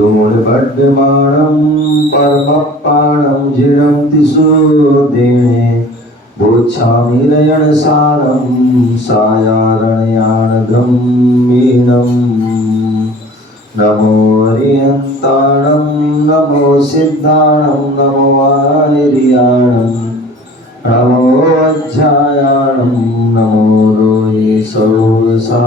नविदूढभड्डमाणं परमपाणं जिरन्ति सुदेणे बोच्छामि लयनसारं सायारण्यानगम्येनं नमो हरिहन्ताणं नमो सिद्धाणं नमो आर्याणं नमो अध्यायाणं नमो रोहि सर्वसारणम्।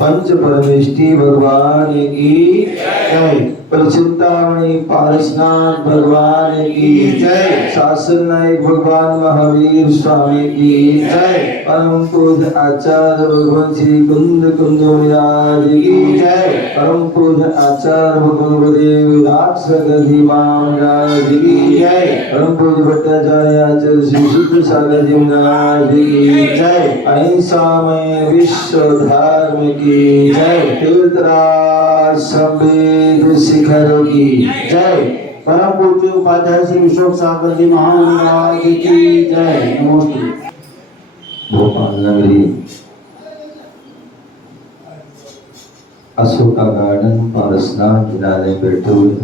पंच परमेष्टि भगवान की जय। प्रचिंतामणि पारसनाथ भगवान की जय। शासन नायक भगवान महावीर स्वामी की जय। परम पूज्य आचार्य भगवान श्री कुंद महाराज की जय। परम पूज्य आचार्य भगवान विराट सगजी महाराज की जय। परम पूज्य भट्टाचार्य आचार्य श्री शुद्ध सागर जी महाराज की जय। अहिंसा में विश्व धर्म की जय। तीर्थराज संवेद शिखर की जय। परम पूज्य उपाध्याय श्री विश्व सागर जी महाराज की जय। नमस्ते। भोपाल नगरी अशोका गार्डन पारसनाथ किनारे बैठे हुए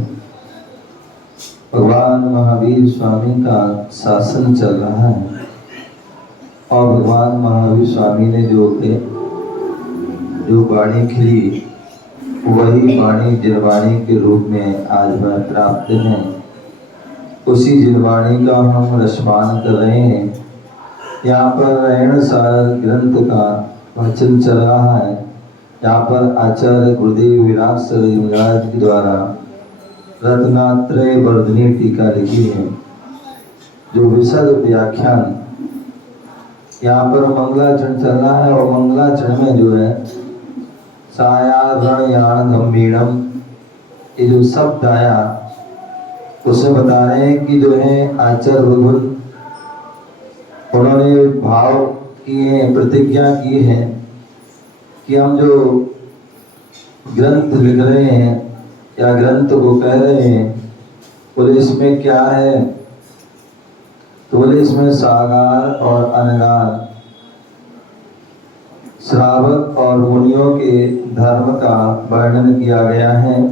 भगवान महावीर स्वामी का शासन चल रहा है और भगवान महावीर स्वामी ने जो वाणी खिली वही वाणी जिनवाणी के रूप में आज वह प्राप्त है। उसी जिनवाणी का हम रसपान कर रहे हैं। यहाँ पर रहन सार ग्रंथ का वचन चल रहा है। यहाँ पर आचार्य गुरुदेव विराट सर महाराज के द्वारा रत्नात्रय वर्धनी टीका लिखी है, जो विशद व्याख्यान यहाँ पर मंगलाचरण चल रहा है। और मंगलाचरण में जो है सायारण गंभीरम, ये जो शब्द आया उसमें बता रहे हैं कि जो है आचार्य भगवान उन्होंने भाव किए, प्रतिज्ञा की है कि हम जो ग्रंथ लिख रहे हैं या ग्रंथ को कह रहे हैं बोले इसमें क्या है, तो बोले इसमें सागार और अनगार, श्रावक और मुनियों के धर्म का वर्णन किया गया है।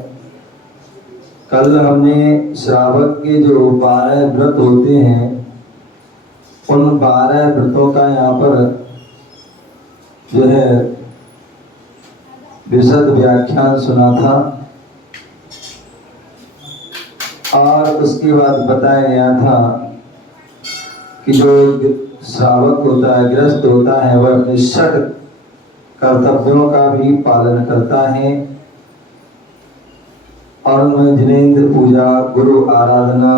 कल हमने श्रावक के जो 12 व्रत होते हैं उन 12 व्रतों का यहाँ पर जो है विशद व्याख्यान सुना था। और उसके बाद बताया गया था कि जो श्रावक होता है, गृहस्थ होता है, वह अपने षट कर्तव्यों का भी पालन करता है और उनमें जिनेंद्र पूजा, गुरु आराधना,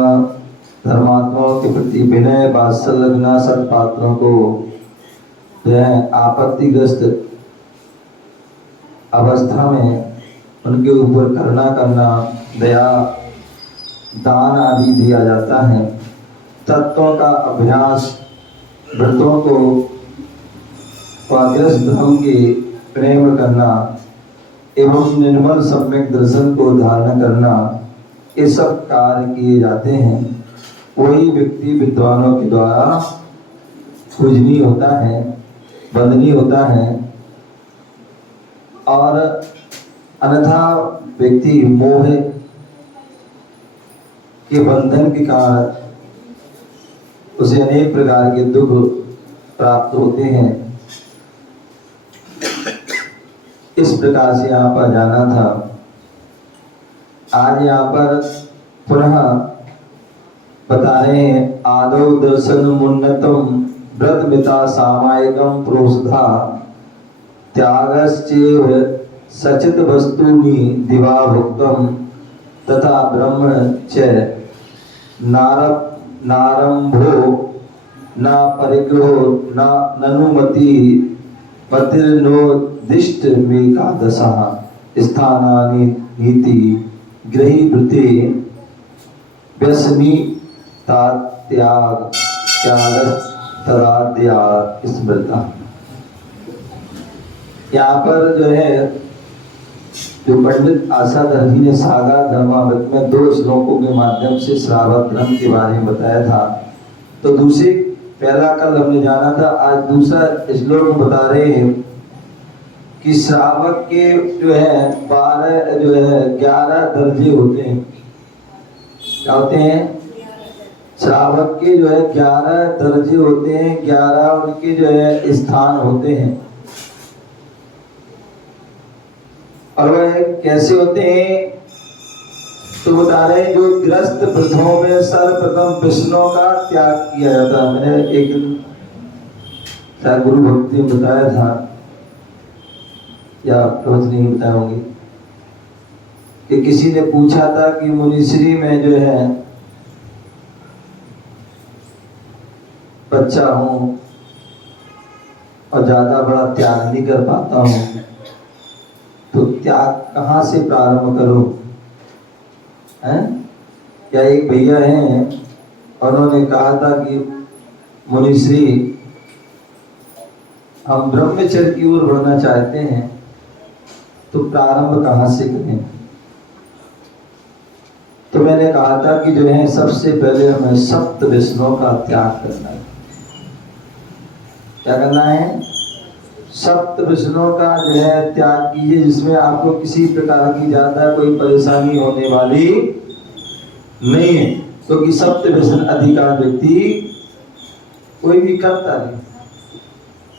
धर्मात्माओं के प्रति विनय, वात्सल्य लगना, सत्पात्रों को जो है आपत्तिग्रस्त अवस्था में उनके ऊपर करुणा करना, दया, दान आदि दिया जाता है। तत्वों का अभ्यास, व्रतों को स्वागृहस्थ धर्म के प्रेम करना एवं निर्मल सम्यक दर्शन को धारण करना, ये सब कार्य किए जाते हैं। वही व्यक्ति विद्वानों के द्वारा पूजनीय होता है, वंदनीय होता है। और अन्यथा व्यक्ति मोह के बंधन के कारण उसे अनेक प्रकार के दुख प्राप्त होते हैं। इस प्रकार से यहाँ पर जाना था। आज यहाँ पर पुनः बता रहे हैं आदौ दर्शन मुन्नतम व्रतमिता सामायिकम प्रोषधा त्यागश्चैव सचित वस्तूनि दिवा भुक्तम तथा ब्रह्म च नारंभो न परिग्रहो न ननुमति पतिर्नोदिष्ट मेकादशः स्थानानि नीति गृहीवृते व्यसनी त्याग त्याग तदाद्यात् स्मृता। यहाँ पर जो है जो पंडित आशाधर जी ने सागा धर्मामृत में 2 श्लोकों के माध्यम से श्रावक धर्म के बारे में बताया था। तो दूसरे पहला कल हमने जाना था, आज दूसरा श्लोक बता रहे हैं कि श्रावक के जो है 11 दर्जे होते हैं। क्या होते हैं? श्रावक के जो है 11 दर्जे होते हैं, 11 उनके जो है स्थान होते हैं। और वह कैसे होते हैं तो बता रहे हैं, जो ग्रस्त प्रथाओं में सर्वप्रथम विष्णु का त्याग किया जाता है। मैंने एक दिन शायद गुरु भक्ति में बताया था या रोज नहीं बताए होंगे कि किसी ने पूछा था कि मुनिश्री में जो है बच्चा हूं और ज्यादा बड़ा त्याग नहीं कर पाता हूं, तो त्याग कहाँ से प्रारंभ करो? हैं? क्या एक भैया हैं, उन्होंने कहा था कि मुनिश्री हम ब्रह्मचर्य की ओर बढ़ना चाहते हैं, तो प्रारंभ कहाँ से करें? तो मैंने कहा था कि जो है सबसे पहले हमें सप्त विष्णु का त्याग करना है। क्या करना है? सप्त विष्णु का जो है त्याग कीजिए, जिसमें आपको किसी प्रकार की ज्यादा कोई परेशानी होने वाली नहीं है, क्योंकि सप्त विष्णु अधिकार व्यक्ति कोई भी करता नहीं।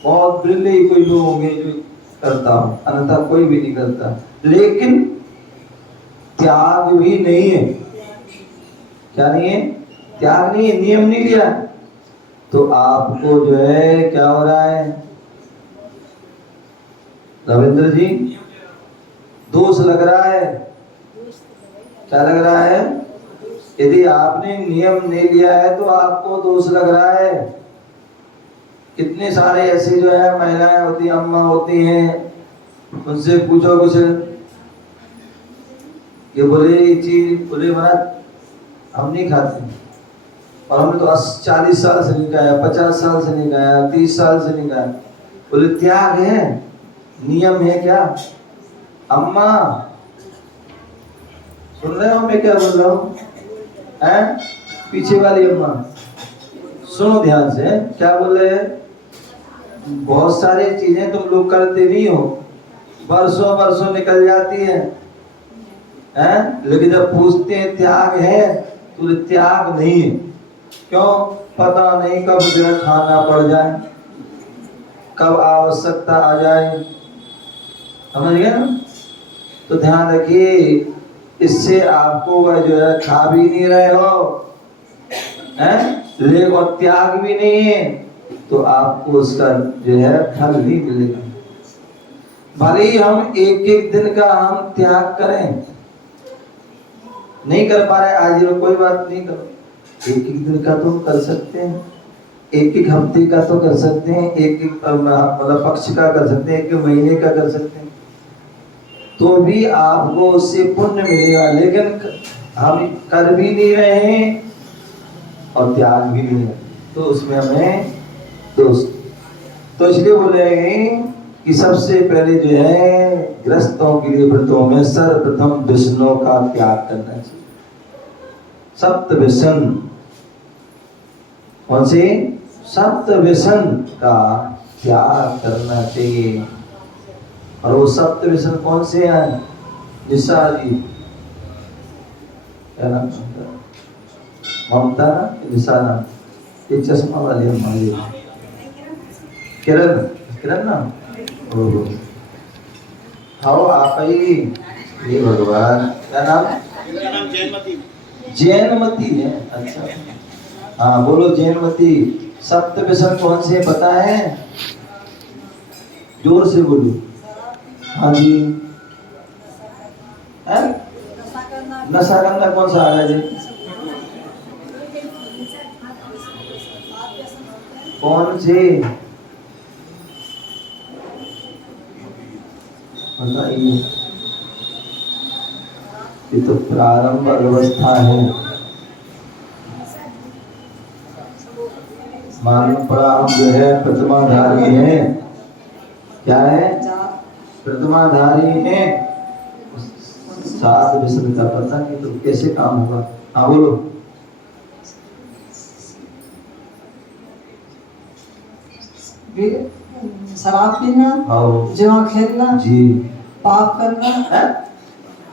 बहुत बिरले ही कोई लोग होंगे जो करता हो, अन्यथा कोई भी नहीं करता। लेकिन त्याग भी नहीं है। क्या नहीं है? त्याग नहीं है, नियम नहीं लिया, तो आपको जो है क्या हो रहा है रविंद्र जी? दोष लग रहा है। क्या लग रहा है? यदि आपने नियम नहीं लिया है तो आपको दोष लग रहा है। कितने सारे ऐसे जो है महिलाएं होती, अम्मा होती हैं, उनसे पूछो कुछ, ये बोले ये चीज, बोले महाराज हम नहीं खाते, और हमने तो 40 साल से नहीं खाया, 50 साल से नहीं खाया, 30 साल से नहीं खाया। बोले त्याग है, नियम है क्या? अम्मा सुन रहे हो मैं क्या बोल रहा हूँ? पीछे वाली अम्मा सुनो ध्यान से, क्या बोल रहे हैं? बहुत सारी चीजें तुम लोग करते नहीं हो, वर्षों वर्षों निकल जाती है, लेकिन जब पूछते हैं त्याग है तो त्याग नहीं है। क्यों? पता नहीं कब जो है खाना पड़ जाए, कब आवश्यकता आ जाए, समझ गए ना? तो ध्यान रखिए, इससे आपको वह जो है खा भी नहीं रहे हो, ले और त्याग भी नहीं है, तो आपको उसका जो है फल नहीं मिलेगा। भले ही हम एक दिन का हम त्याग करें, नहीं कर पा रहे आज, कोई बात नहीं, करो। एक दिन का तो कर सकते हैं, एक हफ्ते का तो कर सकते हैं, एक मतलब पक्ष का कर सकते हैं, 1 महीने का कर सकते हैं, तो भी आपको उससे पुण्य मिलेगा। लेकिन हम कर भी नहीं रहे हैं और त्याग भी नहीं है, तो उसमें हमें दोष। तो इसलिए बोले कि सबसे पहले जो है ग्रस्तों के लिए व्रतों में सर्वप्रथम विष्णु का त्याग करना चाहिए। सप्त व्यसन, कौन से? सप्त व्यसन का त्याग करना चाहिए। और वो सप्त व्यसन कौन से हैं? निशा जी, क्या नाम? ममता ना, निशा ना, ये चश्मा वाली हमारी किरण, किरण ना, आओ आप ही। ये भगवान, क्या नाम? जैनमती है। अच्छा, हाँ बोलो जैनमती। सप्त व्यसन कौन से पता है? जोर से बोलो। हाँ जी, नशा करना कौन सा आ रहा है जी? कौन से बताइए? ये तो प्रारंभ अवस्था है। मालूम पड़ा हम जो है प्रतिमाधारी हैं। क्या है? प्रतिमाधारी हैं। 7 व्यसन का पता नहीं तो कैसे काम होगा। हाँ बोलो। शराब पीना, जुआ खेलना जी, पाप करना है?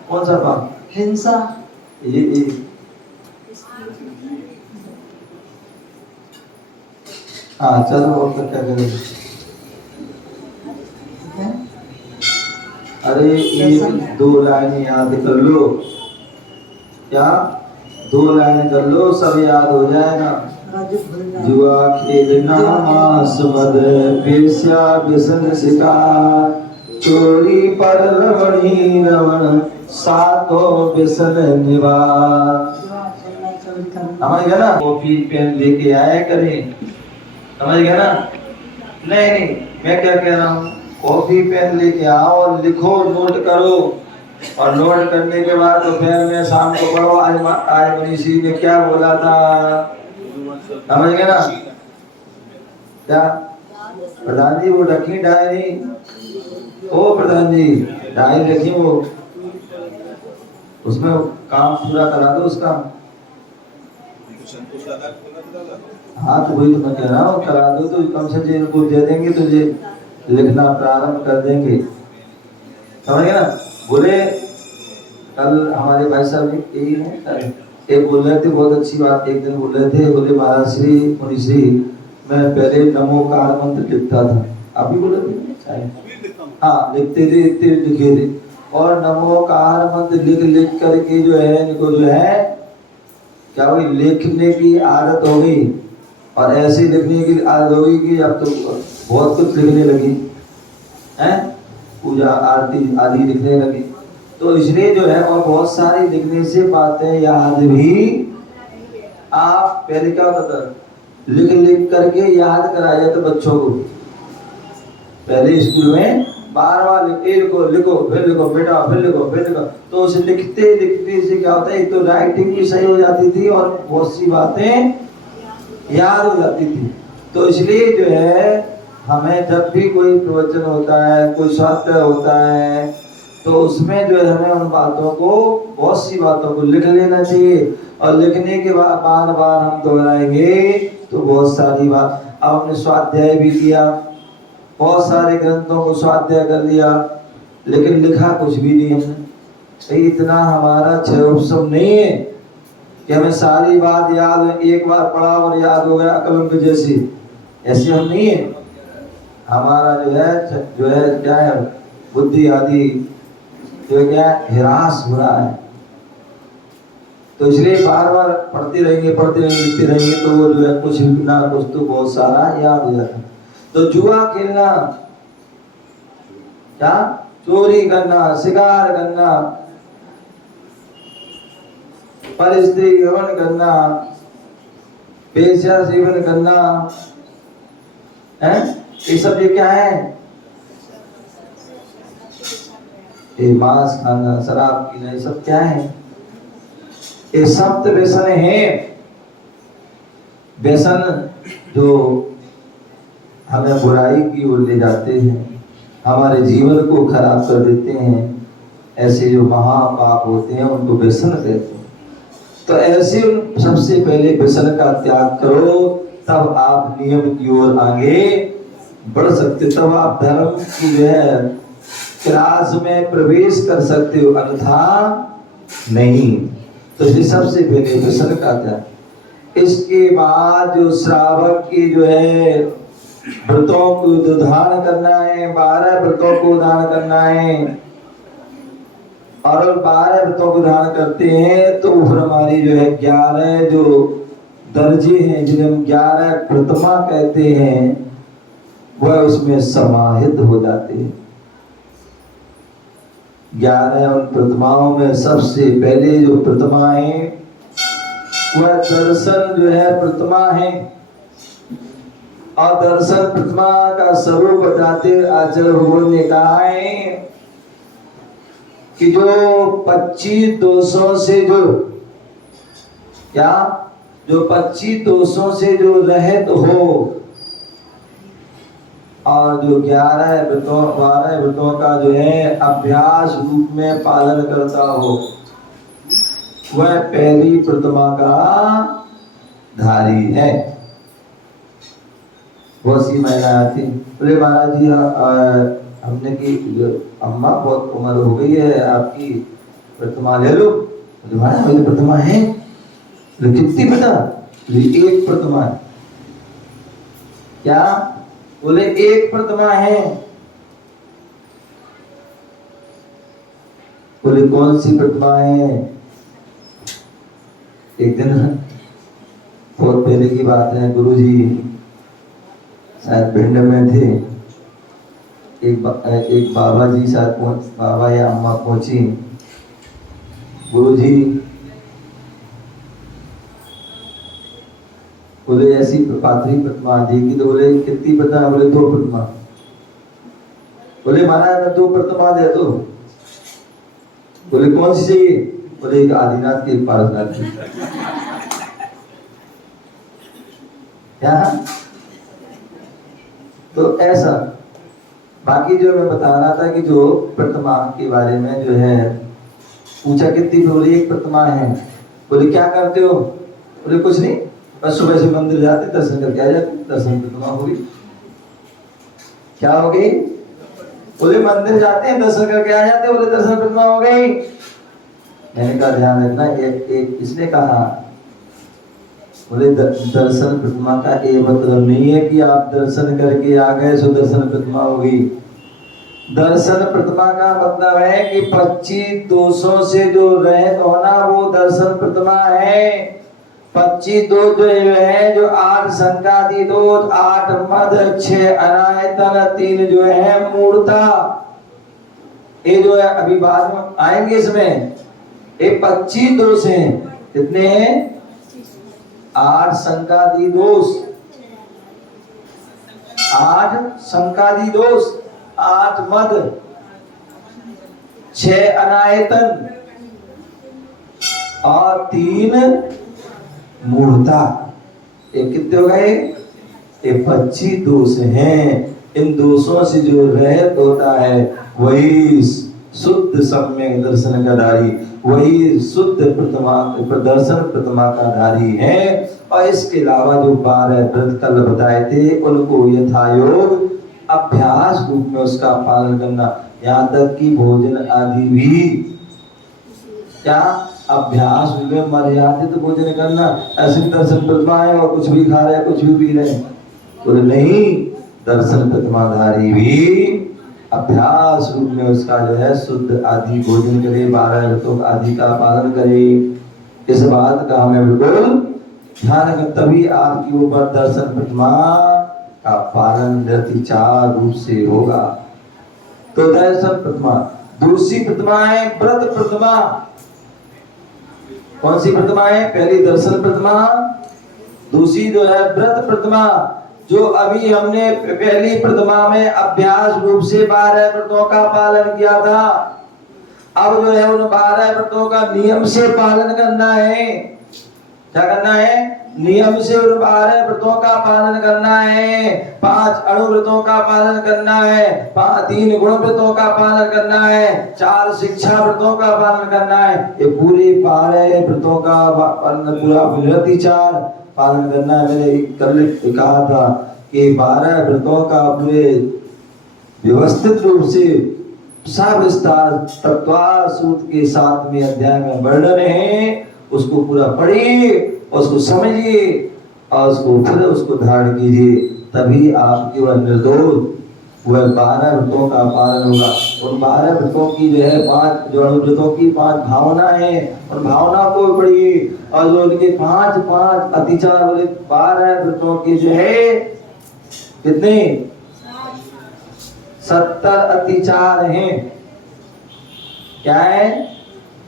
कौन सा पाप? हिंसा। ये हाँ चलो और क्या करें। अरे ये 2 लाइन याद कर लो। क्या 2 लाइन कर लो सब याद हो जाएगा। जुआ खेलना मांस मद वेश्या व्यसन शिकार चोरी पर रमणी रमण सातों व्यसन निवार। समझ गया ना? कॉपी पेन लेके आया करें। समझ गया ना? नहीं मैं क्या कह रहा हूँ, कॉपी पेन लेके आओ और लिखो, नोट करो और नोट करने के बाद दोपहर में शाम को पढ़ो। आज मनीषी ने क्या बोला था, समझ गए ना? क्या प्रधान जी वो रखी डायरी, ओ प्रधान जी डायरी रखी, वो उसमें काम पूरा करा दो उसका। हाँ तो वही तो मैं कह रहा हूँ, करा दो तो कम से कम इनको दे देंगे तो ये लिखना प्रारंभ कर देंगे। समझ गए ना? बोले कल हमारे भाई साहब यही है, एक बोल रहे थे बहुत अच्छी बात। एक दिन बोल रहे थे, बोले महाराज श्री मुनिश्री मैं पहले नमोकार मंत्र लिखता था। आप भी बोले थे? हाँ लिखते थे, इतने लिखे थे। और नमोकार मंत्र लिख लिख करके जो है इनको जो है क्या हुई, लिखने की आदत हो गई। और ऐसे लिखने की आदत हो गई कि अब तो बहुत कुछ लिखने लगी है, पूजा आरती आदि लिखने लगी। तो इसलिए जो है और बहुत सारी लिखने से बातें याद भी। आप पहले क्या होता था, लिख लिख करके याद कराया जाता बच्चों को। पहले स्कूल में बार बार लिखो लिखो फिर लिखो बेटा, फिर लिखो फिर लिखो। तो उसे लिखते लिखते से क्या होता है, एक तो राइटिंग भी सही हो जाती थी और बहुत सी बातें याद हो जाती थी। तो इसलिए जो है हमें जब भी कोई प्रवचन होता है, कोई स्वाध्याय होता है, तो उसमें जो है हमें उन बातों को, बहुत सी बातों को लिख लेना चाहिए। और लिखने के बाद बार बार हम दोहराएंगे तो बहुत सारी बात। अब हमने स्वाध्याय भी किया, बहुत सारे ग्रंथों को स्वाध्याय कर लिया, लेकिन लिखा कुछ भी नहीं हमने। तो इतना हमारा क्षय उपशम नहीं है कि हमें सारी बात याद है, एक बार पढ़ा और याद हो गया कलम जैसी, ऐसे हम नहीं है। हमारा जो है क्या है, बुद्धि आदि जो क्या हिरास हो रहा है। तो इसलिए बार बार पढ़ते रहेंगे लिखते रहेंगे तो वो जो है कुछ ना कुछ तो बहुत सारा याद हो जाता है। तो जुआ खेलना, क्या चोरी करना, शिकार करना, पर स्त्री गमन करना, पेशा सेवन करना है, ये सब ये क्या है, ये मांस खाना, शराब पीना, ये सब क्या है, ये सप्त व्यसन है। व्यसन जो हमें बुराई की ओर ले जाते हैं, हमारे जीवन को खराब कर देते हैं। ऐसे जो महापाप होते हैं उनको व्यसन कहते हैं। तो ऐसे सबसे पहले व्यसन का त्याग करो, तब आप नियम की ओर आगे बढ़ सकते, तब आप धर्म की जो है क्लास में प्रवेश कर सकते हो, अन्यथा नहीं। तो ये सबसे पहले व्यसन का त्याग। इसके बाद जो श्रावक की जो है व्रतों को धारण करना है, 12 व्रतों को धारण करना है। और 12 व्रतों को धारण करते हैं तो फिर हमारी जो है 11 जो दर्जे हैं, जिन्हें हम 11 प्रतिमा कहते हैं, वह उसमें समाहित हो जाते हैं। 11 उन प्रतिमाओं में सबसे पहले जो प्रतिमा है वह दर्शन जो है प्रतिमा है। और दर्शन प्रतिमा का स्वरूप बताते आचार्य भगवान ने कहा है कि जो 25 दोषों से जो क्या जो 25 दोषों से जो रहित हो और जो 12 व्रतों का जो है अभ्यास रूप में पालन करता हो, वह पहली प्रतिमा का धारी है। बहुत सी महिला आती, बोले महाराज जी हमने की अम्मा बहुत उम्र हो गई है, आपकी प्रतिमा ले लो। बोले महाराज मेरी प्रतिमा है। बोले कितनी पता? एक प्रतिमा है। क्या? बोले एक प्रतिमा है। बोले कौन सी प्रतिमा है? एक दिन बहुत पहले की बात है, गुरुजी शायद भिंड में थे। एक बाबा जी शायद बाबा या अम्मा पहुंची, गुरुजी बोले ऐसी पाथरी प्रतिमा देखी। तो बोले कितनी प्रतिमा? बोले 2 प्रतिमा। बोले महाराज मैं 2 प्रतिमा दे दो। बोले कौन सी चाहिए? बोले एक आदिनाथ की, एक पारसनाथ की। क्या? तो ऐसा। बाकी जो मैं बता रहा था कि जो प्रतिमा के बारे में जो है पूछा कितनी? बोले एक प्रतिमा है। बोले क्या करते हो? बोले कुछ नहीं, बस सुबह से मंदिर जाते दर्शन करके आ जाते। दर्शन प्रतिमा हो गई। क्या हो गई? बोले मंदिर जाते हैं दर्शन करके आ जाते। बोले दर्शन प्रतिमा हो गई। मैंने कहा ध्यान रखना, एक इसने कहा, बोले दर्शन प्रतिमा का ये मतलब नहीं है कि आप दर्शन करके आ गए सो दर्शन प्रतिमा हो गई। दर्शन प्रतिमा का मतलब है कि 25 दोषों से जो रहित होना, वो दर्शन प्रतिमा है। 25 दोष जो है, जो 8 संकादि दोष, 8 मद, 6 अनायतन, 3 जो है मूर्ता, ये जो है अभी बाद में आएंगे इसमें। ये 25 दोष हैं। कितने हैं? 8 संकादि दोष, 8 संकादि दोष, 8 मद, 6 अनायतन और 3 मूर्ता। ये कितने हो गए? ये 25 दोष हैं। इन दोषों से जो रहित होता है वही शुद्ध सम्यक दर्शन का धारी, वही शुद्ध प्रतिमा दर्शन प्रतिमा का धारी है। और इसके अलावा जो 12 व्रत कल बताए थे, उनको यथायोग अभ्यास रूप में उसका पालन करना, यहाँ तक कि भोजन आदि भी क्या अभ्यास में मर्यादित भोजन करना। ऐसे दर्शन प्रतिमा है और कुछ भी खा रहे, कुछ भी पी रहे, तो नहीं, दर्शन प्रतिमाधारी भी अभ्यास रूप में उसका जो है शुद्ध आदि भोजन करे, 12 व्रतों आदि का पालन करे। इस बात का हमें बिल्कुल ध्यान रखें, तभी आपके ऊपर दर्शन प्रतिमा का पालन निर्विचार रूप से होगा। तो दर्शन प्रतिमा। दूसरी प्रतिमा है व्रत प्रतिमा। कौन सी प्रतिमा है? पहली दर्शन प्रतिमा, दूसरी जो है व्रत प्रतिमा। जो अभी हमने पहली प्रतिमा में अभ्यास रूप से 12 व्रतों का पालन किया था, अब जो है उन 12 व्रतों का नियम से पालन करना है। क्या करना है? नियम से उन 12 व्रतों का पालन करना है। 5 अणुव्रतों का पालन करना है, 3 गुण व्रतों का पालन करना है, 4 शिक्षा व्रतों का पालन करना है। ये पूरे 12 व्रतों का पूरा निर्विचार पालन करना है। मैंने कल कहा था कि 12 व्रतों का पूरे व्यवस्थित रूप से सविस्तार तत्वार सूत्र के 7वें अध्याय में वर्णन है। उसको पूरा पढ़िए, उसको समझिए और उसको फिर उसको धारण कीजिए, तभी आपके वह निर्दोष वह 12 व्रतों का पालन होगा। उन 12 व्रतों की जो है 5 जो व्रतों की 5 भावना है, उन भावना को पढ़िए। और जो उनके 5 अतिचार वाले 12 व्रतों की जो है कितने 70 अतिचार हैं। क्या है?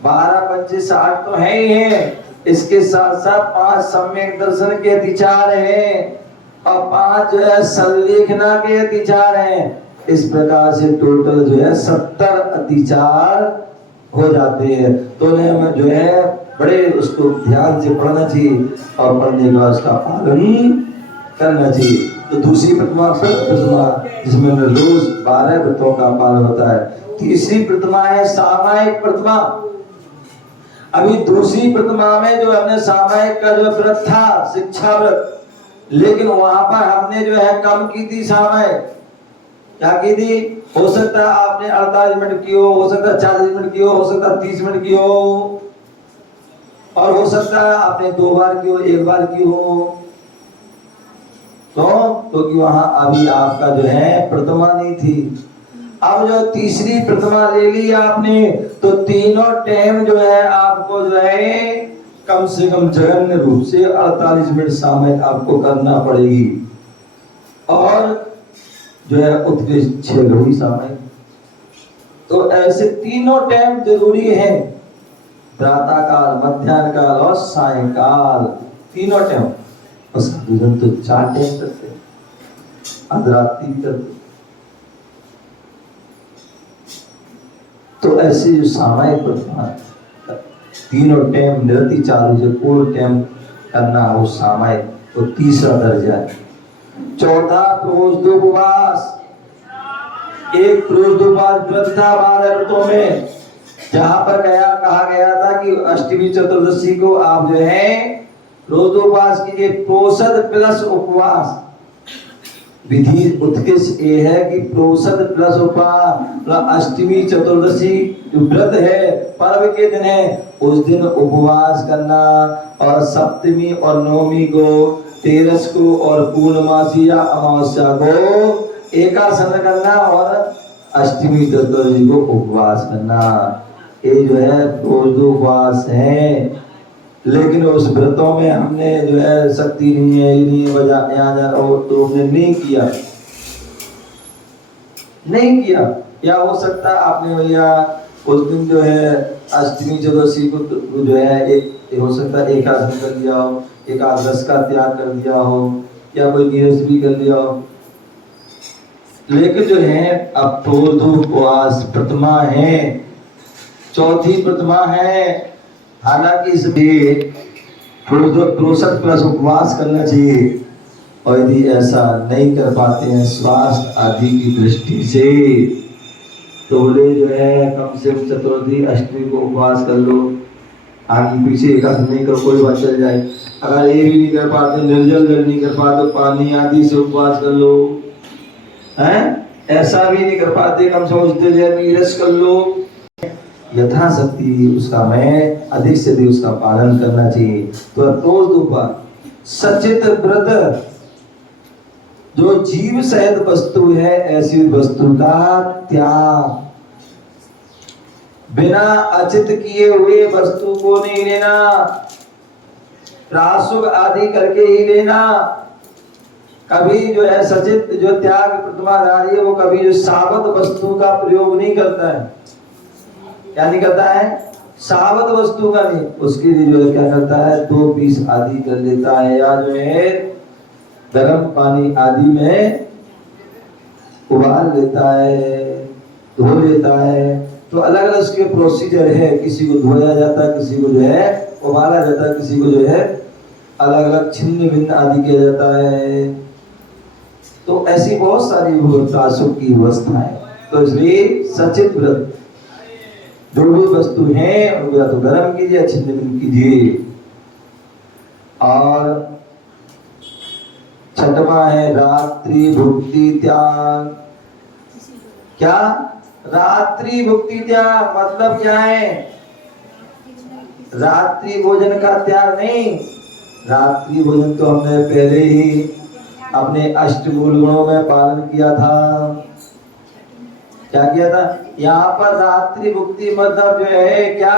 12 पंचे 60 तो है ही है। इसके साथ साथ 5 सम्यक दर्शन के अतिचार हैं और 5 जो है संलेखना के अतिचार हैं। इस प्रकार से टोटल जो है 70 अतिचार हो जाते हैं। तो उन्हें हमें जो है बड़े उसको ध्यान से पढ़ना चाहिए और पढ़ने के बाद उसका पालन करना चाहिए। तो दूसरी प्रतिमा प्रतिमा जिसमें रोज 12 व्रतों का पालन होता है। तीसरी प्रतिमा है सामायिक प्रतिमा। अभी दूसरी प्रतिमा में जो हमने सामायिक का जो व्रत था शिक्षा व्रत, लेकिन वहां पर हमने जो है कम की थी सामायिक। क्या की थी? हो सकता है आपने 48 मिनट की हो सकता है 40 मिनट की हो सकता है 30 मिनट की हो, और हो सकता है आपने 2 बार की हो 1 बार की हो। तो क्योंकि वहां अभी आपका जो है प्रतिमा नहीं थी। अब जो तीसरी प्रतिमा ले ली आपने, तो तीनों टाइम जो है आपको जो है कम से कम जघन्य रूप से 48 मिनट सामयिक आपको करना पड़ेगी, और जो है उत्कृष्ट 6 घड़ी सामयिक। तो ऐसे तीनों टाइम जरूरी है, प्रातः काल, मध्याह्न काल और सायंकाल, तीनों टाइम। बस भोजन तो 4 टाइम करते हैं, अर्धरात्रि करते। तो ऐसे जो सामायिक प्रतिमा तीनों टाइम निरति चालू से पूर्ण टाइम करना, वो सामायिक तो तीसरा दर्जा है। चौथा प्रोष्ठोपवास। एक प्रोष्ठोपवास व्रत था 12 व्रतों में, जहां पर कहा गया था कि अष्टमी चतुर्दशी को आप जो है प्रोष्ठोपवास कीजिए। प्रोषद प्लस उपवास विधि उत्कृष्ट ये है कि प्रोषद प्लस उपवास। अष्टमी चतुर्दशी जो व्रत है पर्व के दिन है, उस दिन उपवास करना, और सप्तमी और नवमी को, तेरस को और पूर्णमासी या अमावस्या को एकासन करना, और अष्टमी चतुर्दशी को उपवास करना। ये जो है प्रोष्ठोपवास है। लेकिन उस व्रतों में हमने जो है शक्ति नहीं है, ये नहीं वजह यहाँ जाना हो, तो हमने नहीं किया। या हो सकता है आपने भैया उस दिन जो है अष्टमी चतुर्दशी को जो है एक हो सकता है एकादश कर लिया हो, एकादश का त्याग कर दिया हो, या कोई नीरस भी कर लिया हो। लेकिन जो है अब प्रोष्ठोपवास प्रतिमा है, चौथी प्रतिमा है। हालांकि इसलिए प्रोषद प्लस उपवास करना चाहिए, और यदि ऐसा नहीं कर पाते हैं स्वास्थ्य आदि की दृष्टि से, तो बोले जो है कम से कम चतुर्थी अष्टमी को उपवास कर लो, आगे पीछे एकादश नहीं करो, कोई बात चल जाए। अगर ये भी नहीं कर पाते, निर्जल जल नहीं कर पाते, पानी आदि से उपवास कर लो, हैं? ऐसा भी नहीं कर पाते, कम से कम नीरस कर लो। यथाशक्ति उसका मैं अधिक से अधिक उसका पालन करना चाहिए। तो प्रोष्ठोपवास सचित व्रत, जो जीव सहित वस्तु है ऐसी वस्तु का त्याग, बिना अचित किए हुए वस्तु को नहीं लेना, प्रासुभ आदि करके ही लेना। कभी जो है सचित जो त्याग प्रतिमाधारी है, वो कभी जो सावध वस्तु का प्रयोग नहीं करता है। क्या नहीं करता है? सावध वस्तु का नहीं, उसके लिए जो है क्या करता है 2 पीस आदि कर लेता है, या जो है गर्म पानी आदि में उबाल लेता है, धो लेता है। तो अलग अलग उसके प्रोसीजर है, किसी को धोया जाता है, किसी को जो है उबाला जाता है, किसी को जो है अलग अलग छिन्न भिन्न आदि किया जाता है। तो ऐसी बहुत सारी प्रासुभ की व्यवस्था है। तो इसलिए सचित व्रत, जो भी वस्तु है उनको या तो गर्म कीजिए या छिन्न भिन्न कीजिए। और छठवां है रात्रि भुक्ति त्याग। क्या? रात्रि भुक्ति त्याग मतलब क्या है? रात्रि भोजन का त्याग नहीं। रात्रि भोजन तो हमने पहले ही अपने अष्टमूल गुणों में पालन किया था। क्या किया था? यहाँ पर रात्रि भुक्ति मतलब जो है क्या,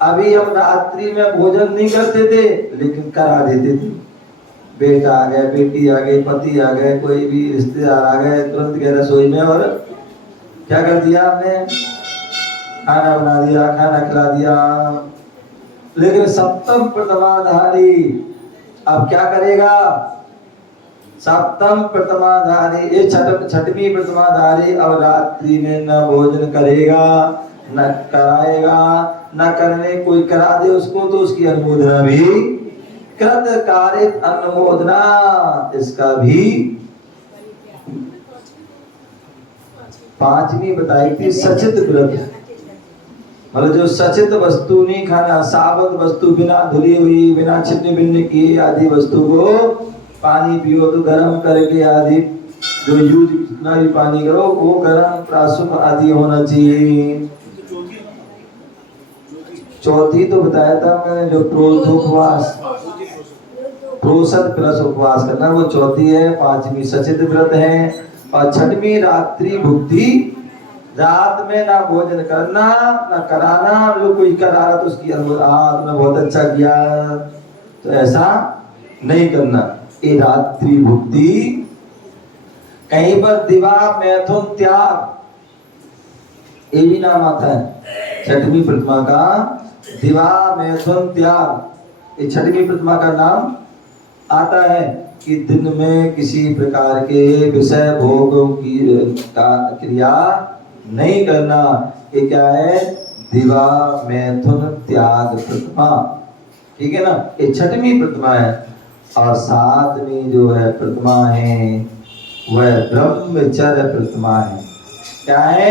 अभी हम रात्रि में भोजन नहीं करते थे लेकिन करा देते थे। बेटा आ गया, बेटी आ गई, पति आ गए, कोई भी रिश्तेदार आ गए, तुरंत गए रसोई में और क्या कर दिया आपने? खाना बना दिया, खाना खिला दिया। लेकिन सप्तम प्रथमाधारी अब क्या करेगा? सप्तम प्रथमाधारी, ये छठवीं प्रथमाधारी अब रात्रि में न भोजन करेगा, न कराएगा, न करने कोई करा दे उसको तो उसकी अनुमोदना भी कृत कारित अनुमोदना इसका भी। पांचवी बताई थी सचित व्रत, मतलब जो सचित वस्तु नहीं खाना, साबत वस्तु बिना धुली हुई बिना छिन्न भिन्न किए आदि वस्तु को पानी पियो तो गर्म करके आदि जो यूज कितना भी पानी करो वो गर्म प्राशुभ आदि होना चाहिए। चौथी तो बताया था मैंने जो उपवास प्रोसत प्लस उपवास करना वो चौथी है। पांचवी सचित व्रत है और छठवीं रात्रि भुक्ति, रात में ना भोजन करना ना कराना, जो कोई करा रहा तो उसकी तुमने बहुत अच्छा किया तो ऐसा नहीं करना। ये रात्रि भुक्ति। कहीं पर दिवा मैथुन त्याग ये भी नाम आता है छठवीं प्रतिमा का, दिवा मैथुन त्याग ये छठवीं प्रतिमा का नाम आता है कि दिन में किसी प्रकार के विषय भोगों की क्रिया नहीं करना। ये क्या है? दिवा मैथुन त्याग प्रतिमा, ठीक है ना। ये छठवीं प्रतिमा है। और सातवीं जो है प्रतिमा है वह ब्रह्मचर्य प्रतिमा है। क्या है?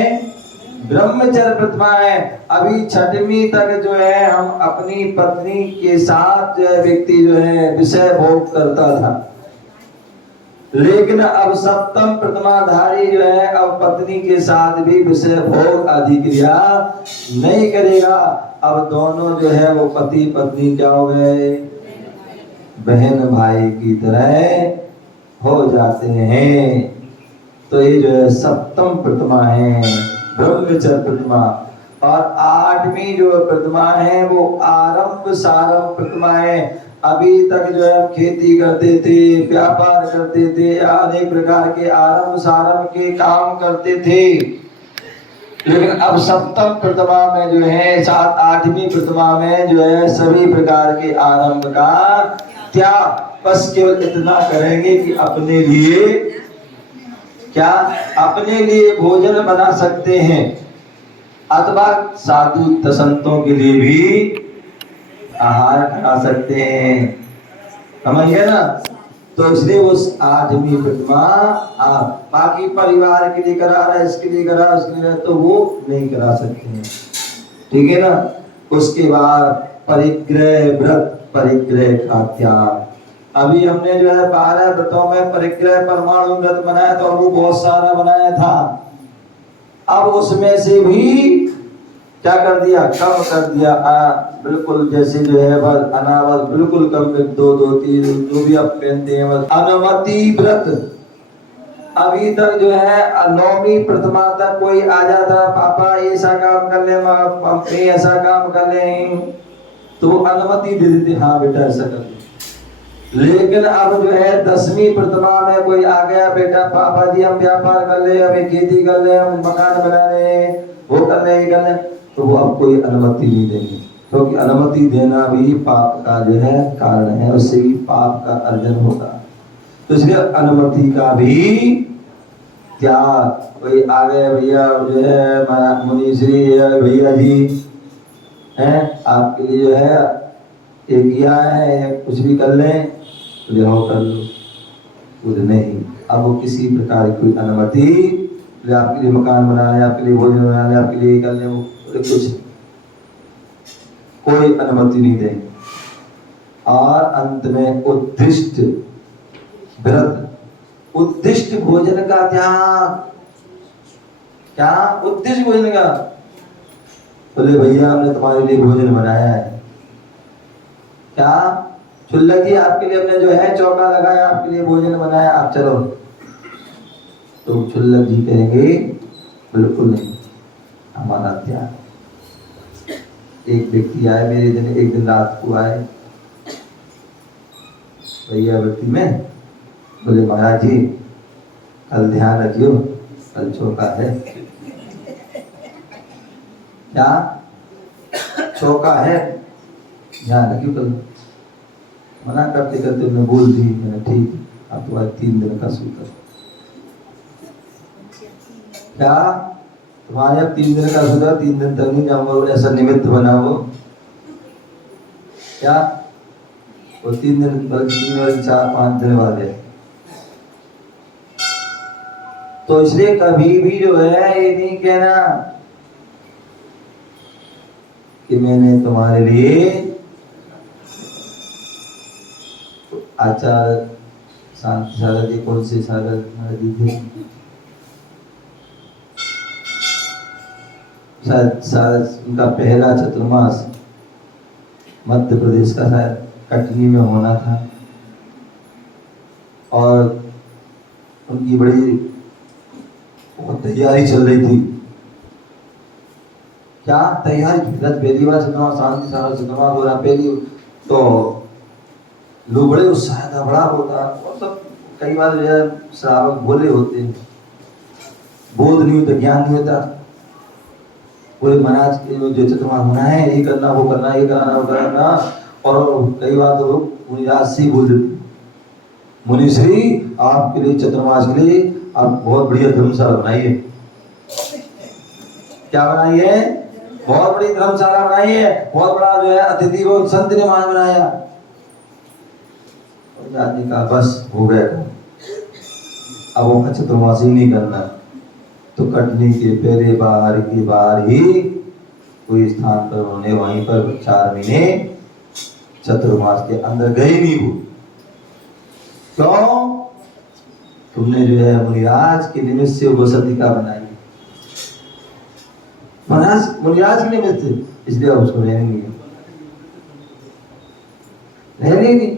ब्रह्मचर्य प्रतिमा है। अभी छठवीं तक जो है हम अपनी पत्नी के साथ जो है व्यक्ति जो है विषय भोग करता था, लेकिन अब सप्तम प्रतिमाधारी जो है अब पत्नी के साथ भी विषय भोग आदि क्रिया नहीं करेगा। अब दोनों जो है वो पति पत्नी क्या हो गए? बहन भाई की तरह हो जाते हैं। तो ये जो है सप्तम प्रतिमा है ब्रह्मचर्य प्रतिमा। और आठवीं जो प्रतिमा है वो आरंभ सारंभ प्रतिमा है। अभी तक जो है खेती करते थे, व्यापार करते थे, अनेक प्रकार के आरंभ सारंभ के काम करते थे, लेकिन अब सप्तम प्रतिमा में जो है सात आठवीं प्रतिमा में जो है सभी प्रकार के आरंभ का त्याग। बस केवल इतना करेंगे कि अपने लिए क्या? अपने लिए भोजन बना सकते हैं अथवा साधु संतों के लिए भी आहार खा सकते हैं, समझ गए ना। तो इसलिए उस आठवीं प्रतिमा बाकी परिवार के लिए करा रहा है, इसके लिए करा उसके लिए, तो वो नहीं करा सकते हैं, ठीक है ना। उसके बाद परिग्रह व्रत, परिग्रह का त्याग। अभी हमने जो है 12 व्रतों में परिग्रह परमाणु व्रत बनाया था और वो बहुत सारा बनाया था। अब उसमें से भी क्या कर दिया? कम कर दिया। बिल्कुल जैसे जो है बस अनावत बिल्कुल कम, 2-2-3 जो भी आप पहनते हैं बस। अनुमति व्रत अभी तक जो है नौवीं प्रतिमा तक कोई आ जाता, पापा ऐसा काम कर ले, मम्मी ऐसा काम कर ले, तो अनुमति दे देते, हाँ बेटा ऐसा कर ले। लेकिन अब जो है 10वीं प्रतिमा में कोई आ गया, बेटा पापा जी हम व्यापार कर ले, हमें खेती कर ले, हम मकान बना रहे, वो कर ले, ये कर ले, तो वो अब कोई अनुमति नहीं देंगे, क्योंकि अनुमति देना भी पाप का जो है कारण है, उससे भी पाप का अर्जन होगा। तो इसलिए अनुमति का भी त्याग। कोई आ गए भैया जो है मुनीश्री भैया जी हैं आपके लिए जो है ये किया है, कुछ भी कर लें तो जाओ कर लो, खुद नहीं। अब वो किसी प्रकार की अनुमति आपके लिए मकान बनाने, आपके लिए भोजन बनाने, आपके लिए करने, वो कुछ कोई अनुमति नहीं देंगे। और अंत में उद्दिष्ट व्रत, उद्दिष्ट भोजन का त्याग। क्या उद्दिष्ट भोजन का? बोले भैया हमने तुम्हारे लिए भोजन बनाया है, क्या चुल्ला जी आपके लिए हमने जो है चौका लगाया, आपके लिए भोजन बनाया, आप चलो, तो चुल्ला जी कहेंगे बिल्कुल नहीं, हमारा त्याग। एक व्यक्ति आए मेरे दिन, एक दिन रात को आए भैया व्यक्ति में, बोले महाराज जी कल ध्यान रखियो, कल चौका है। क्या चौका है? ध्यान रखियो कल। मना करते करते मैं बोल दी, मैंने ठीक, अब तो आज 3 दिन का सूत्र। क्या तुम्हारे अब 3 दिन का सुधा, 3 दिन तक नहीं जाऊंगा, ऐसा निमित्त बना वो क्या, वो 3 दिन बल्कि 3 और 4-5 दिन बाद है। तो इसलिए कभी भी जो है ये नहीं कहना कि मैंने तुम्हारे लिए आचार्य शांति सागर जी, कौन से सागर जी थे, शायद उनका पहला चतुर्मास मध्य प्रदेश का शायद कटनी में होना था, और उनकी बड़ी बहुत तैयारी चल रही थी। क्या तैयारी, पहली बार चतुर्मास, शांति सागर चतुर्मास हो रहा पहली, तो लोग बड़े उत्साह था, बड़ा होता, और सब कई बार जो है श्रावक भोले होते हैं, बोध नहीं होता, ज्ञान नहीं होता, पूरे महाराज के जो चतुर्मास होना है, ये करना वो करना, ये कराना वो कराना, और कई बार तो मुनिराज से ही बोल देते, मुनि श्री आपके लिए चतुर्मास के लिए आप बहुत बढ़िया धर्मशाला बनाइए। क्या बनाई है? बहुत बड़ी धर्मशाला बनाई है, बहुत बड़ा जो है अतिथि को संत ने मान बनाया। आदमी का बस हो गया, अब वो चतुर्मास ही नहीं करना, तो कटनी के पहले बाहर की बाहर ही कोई स्थान पर उन्होंने वहीं पर 4 महीने चतुर्मास के अंदर गए नहीं वो। क्यों? तुमने जो है मुनिराज के निमित्त से उपसतिका बनाई, मुनिराज के निमित्त से, इसलिए अब उसको रहने नहीं।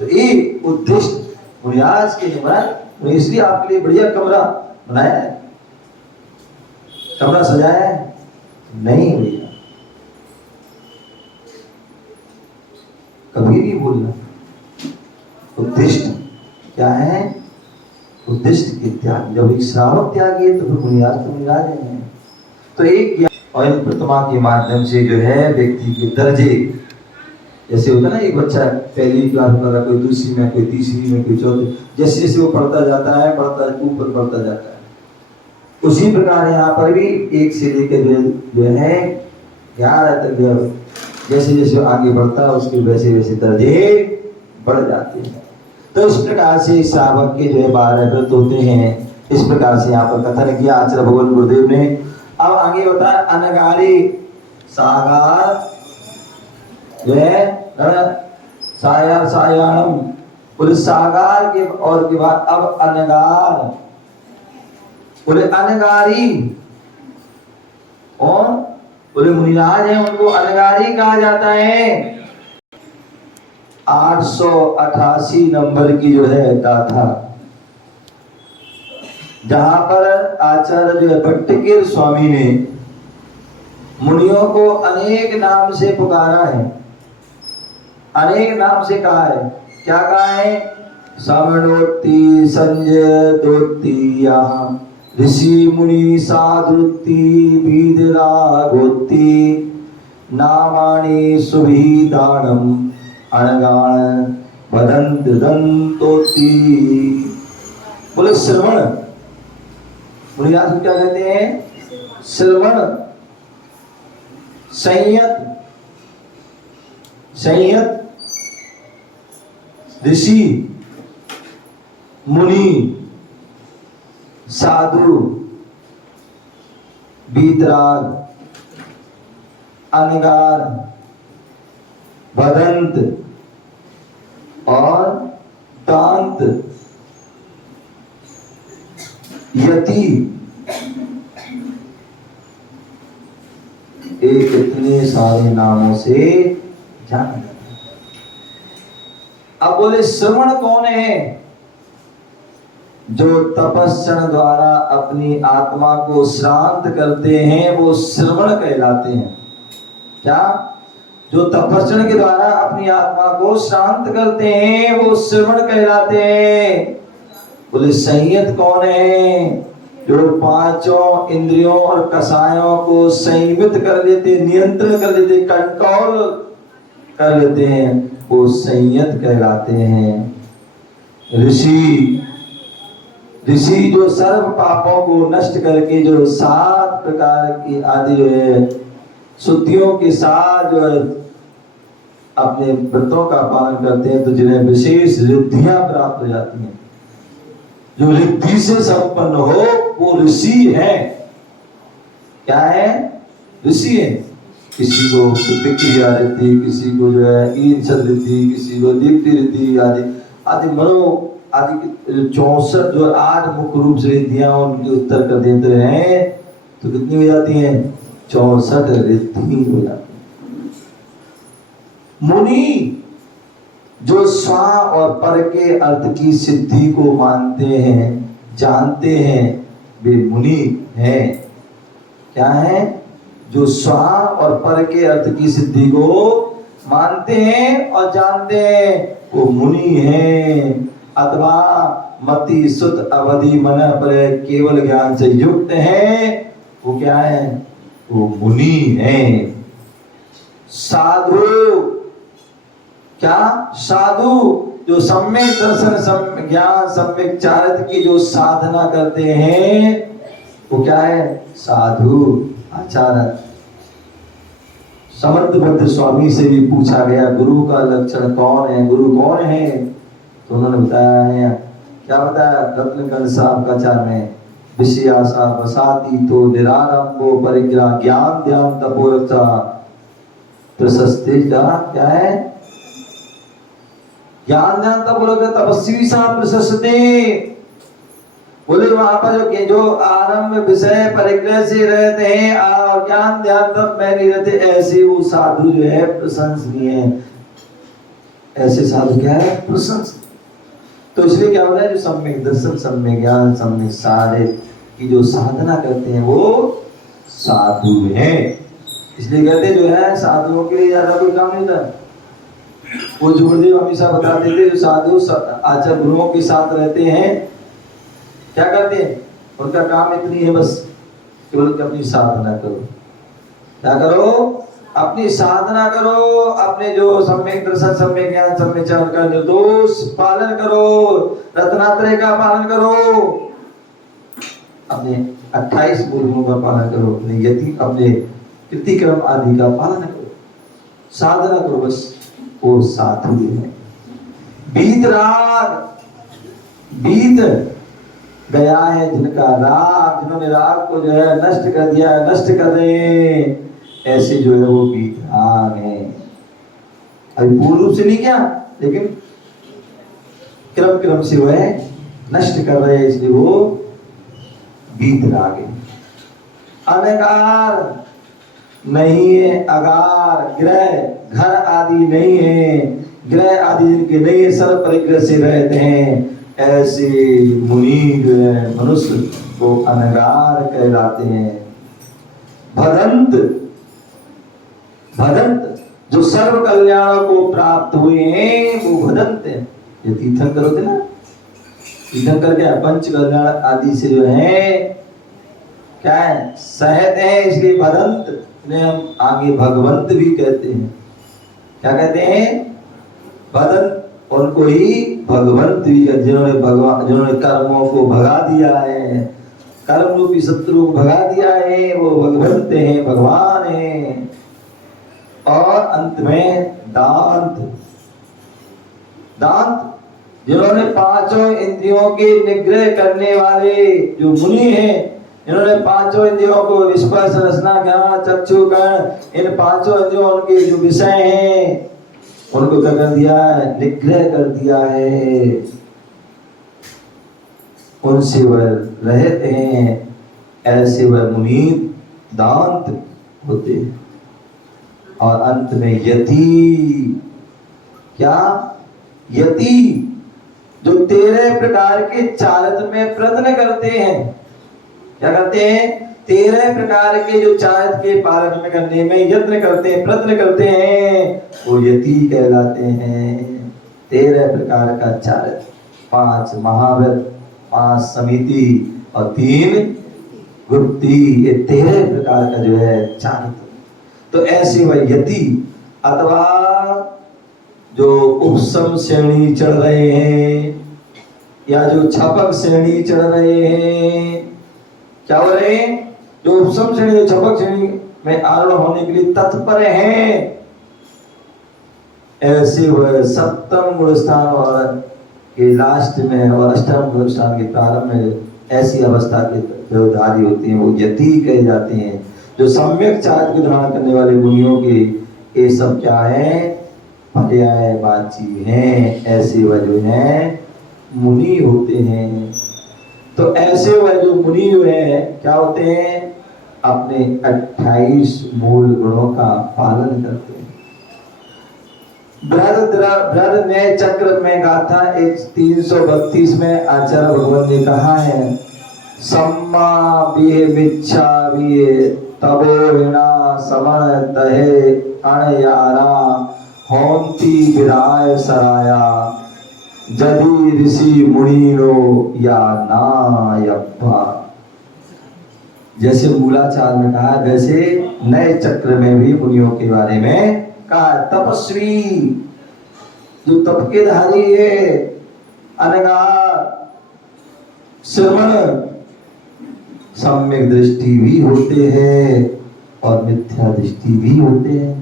तो ये उद्देश्य मुनिराज के निमित्त, इसलिए आपके लिए बढ़िया कमरा बनाया है, कमरा सजाया है नहीं भैया, कभी नहीं भूलना। उद्दिष्ट क्या है? उद्दिष्ट के त्याग, जब एक श्रावक त्यागी है तो फिर मुनिराज तो मुनिराज है। तो एक और इन प्रतिमा के माध्यम से जो है व्यक्ति के दर्जे, जैसे होता है ना, एक बच्चा पहली क्लास में पढ़ा, कोई दूसरी में, कोई तीसरी में, कोई चौथी, जैसे जैसे वो पढ़ता जाता है, ऊपर बढ़ता जाता है, उसी प्रकार यहाँ पर भी 1 से लेकर जो है 11 तक जो जैसे जैसे आगे बढ़ता है उसके वैसे वैसे दर्जे बढ़ जाते हैं। तो इस प्रकार से श्रावक के जो है 12 व्रत होते हैं। इस प्रकार से यहाँ पर कथन किया आचार्य भगवान गुरुदेव ने। अब आगे होता है अनगारी सागार जो है सायार सायाणम, बोले सागार के और के बाद अब अनगार, बोले अनगारी, और बोले मुनिराज हैं उनको अनगारी कहा जाता है। 888 नंबर की जो है गाथा, जहां पर आचार्य जो है भट्टगिर स्वामी ने मुनियों को अनेक नाम से पुकारा है, अनेक नाम से कहा है। क्या कहा है? समणोत्ति संजय दोत्ति, ऋषि मुनि साधुत्ति बीदरागोत्ति, नामानि सुभिदानम अनगाण वदंत दंतोत्ति। बोले श्रवण, मुनिराज क्या कहते हैं? श्रवण, संयत, संयत ऋषि मुनि साधु बीतराग अनगार भदंत और दांत यति, एक इतने सारे नामों से जाना जाता है। अब बोले श्रवण कौन है? जो तपस्या द्वारा अपनी आत्मा को शांत करते हैं वो श्रवण कहलाते हैं। क्या? जो तपस्या के द्वारा अपनी आत्मा को शांत करते हैं वो श्रवण कहलाते हैं। बोले संयत कौन है? जो 5 इंद्रियों और कषायों को संयमित कर लेते, नियंत्रण कर लेते, कंट्रोल कर लेते हैं, वो संयत कहलाते हैं। ऋषि, ऋषि जो सर्व पापों को नष्ट करके जो 7 प्रकार की आदि जो है शुद्धियों के साथ जो है अपने व्रतों का पालन करते हैं, तो जिन्हें विशेष रिद्धियां प्राप्त हो जाती हैं। जो रिद्धि से संपन्न हो वो ऋषि है। क्या है? ऋषि है। किसी को प्रतिक्रिया रिद्धि, किसी को जो है ईर्षद रिद्धि, किसी को दीप्ति रिद्धि आदि आदि मनो आदि 64 जो 8 मुख्य रूप से रिद्धियां उनके उत्तर कर देते हैं, तो कितनी हो जाती हैं? 64 रिद्धि हो जाती है। मुनि जो स्व और पर के अर्थ की सिद्धि को मानते हैं, जानते हैं, वे मुनि हैं। क्या है? जो स्व और पर के अर्थ की सिद्धि को मानते हैं और जानते हैं, वो मुनि हैं। अथवा मति सुत अवधि मन पर केवल ज्ञान से युक्त है, वो क्या है? वो मुनि हैं। साधु, क्या? साधु जो सम्यक दर्शन ज्ञान सम्यक चारित्र की जो साधना करते हैं, वो क्या है? साधु आचार्य। समर्थभद्र स्वामी से भी पूछा गया गुरु का लक्षण कौन है, गुरु कौन है? तो उन्होंने बताया है, क्या बताया? रत्नकंठ साहब का चार में विषयासा बसाती तो निरारंभो परिग्रह ज्ञान ध्यान तपोरक्षा प्रशस्ति। क्या है? ज्ञान ध्यान तपोरक्षा तपस्वी सा प्रशस्ति। बोले वहां पर जो आरंभ विषय परिग्रह से रहते हैं, ज्ञान ध्यान तप में नहीं रहते, ऐसे वो साधु जो है प्रशंसनीय है। ऐसे साधु क्या है? प्रशंसनीय। तो इसलिए क्या होता है? जो सम्यक दर्शन सम्यक ज्ञान सम्यक साधे की जो साधना करते हैं वो साधु हैं। इसलिए कहते हैं जो है साधुओं के लिए ज्यादा कोई काम नहीं होता। वो जोड़देव हमेशा बताते थे, जो साधु आचार्य गुरुओं के साथ रहते हैं, क्या करते हैं? उनका काम इतनी है बस केवल अपनी साधना करो। क्या करो? अपनी साधना करो, अपने जो सम्यक दर्शन सम्यक ज्ञान सम्यक चार का निर्दोष पालन करो, रत्नात्रय का पालन करो, अपने 28 गुरुओं का पालन करो, अपने यति अपने कृतिक्रम आदि का पालन करो, साधना करो, बस वो साधु है। बीत राग, बीत गया है जिनका राग, जिन्होंने राग को जो है नष्ट कर दिया, नष्ट कर रहे हैं, ऐसे जो है वो बीतराग है। अभी पूर्ण रूप से नहीं क्या, लेकिन क्रम क्रम से वह नष्ट कर रहे हैं, इसलिए वो बीतराग है। अनगार नहीं है, अगार ग्रह घर आदि नहीं है, ग्रह आदि जिनके नहीं है, सर्व परिग्रह से रहते हैं, ऐसे मुनि जो है मनुष्य को अनगार कहलाते हैं। भदंत, भदंत जो सर्व कल्याण को प्राप्त हुए हैं वो भदंत है। ये तीर्थंकर होते ना, तीर्थंकर क्या पंच कल्याण आदि से जो है क्या है सहते हैं, इसलिए भदंत ने हम आगे भगवंत भी कहते हैं। क्या कहते हैं? भदंत। उनको ही भगवंत भी कहते, जिन्होंने भगवान, जिन्होंने कर्मों को भगा दिया है, कर्म रूपी शत्रु को भगा दिया है, वो भगवंत हैं, भगवान हैं। और अंत में दांत, दांत जिन्होंने पांचों इंद्रियों के निग्रह करने वाले जो मुनि हैं, इन्होंने पांचों इंद्रियों को स्पर्श रसना ज्ञान चक्षु कर्ण, इन पांचों इंद्रियों उनके जो विषय हैं उनको क्या कर दिया है? निग्रह कर दिया है, उनसे वह रहते हैं, ऐसे वह मुनि दांत होते हैं। और अंत में यति, क्या? यति जो 13 प्रकार के चारित्र में प्रयत्न करते हैं। क्या करते हैं? 13 प्रकार के जो चारित्र के पालन में करने में यत्न करते हैं, प्रयत्न करते हैं, वो यति कहलाते हैं। 13 प्रकार का चारित्र, 5 महाव्रत, 5 समिति और 3 गुप्ती, ये 13 प्रकार का जो है चारित्र। तो ऐसे वह यति अथवा जो उपसम श्रेणी चढ़ रहे हैं, या जो छपक श्रेणी चढ़ रहे हैं, क्या हो रहे हैं, जो उपसम श्रेणी छपक श्रेणी में आरूढ़ होने के लिए तत्पर हैं, ऐसे वह सप्तम गुण स्थान और के लास्ट में और अष्टम गुण स्थान के प्रारंभ में ऐसी अवस्था के जो धारी होती हैं वो यति कहे जाते हैं। जो सम्यक चारित्र धारण करने वाले मुनियों के ये सब क्या है, पर्यायवाची हैं, ऐसे वह जो है मुनि होते हैं। तो ऐसे वह जो मुनि जो है क्या होते हैं, अपने 28 मूल गुणों का पालन करते हैं। बृहद न्याय चक्र में गाथा 332 में आचार्य भगवान ने कहा है, सम्मा बिहे मिच्छा बिहे तबो हिणा समण तहे अणयारा होंती विराय सराया जदि ऋषि मुनिनो या नायप्पा। जैसे मूलाचार में कहा, वैसे नए चक्र में भी मुनियों के बारे में कहा। तपस्वी जो तप के धारी है, अनगा श्रवण सम्यक दृष्टि भी होते हैं और मिथ्या दृष्टि भी होते हैं।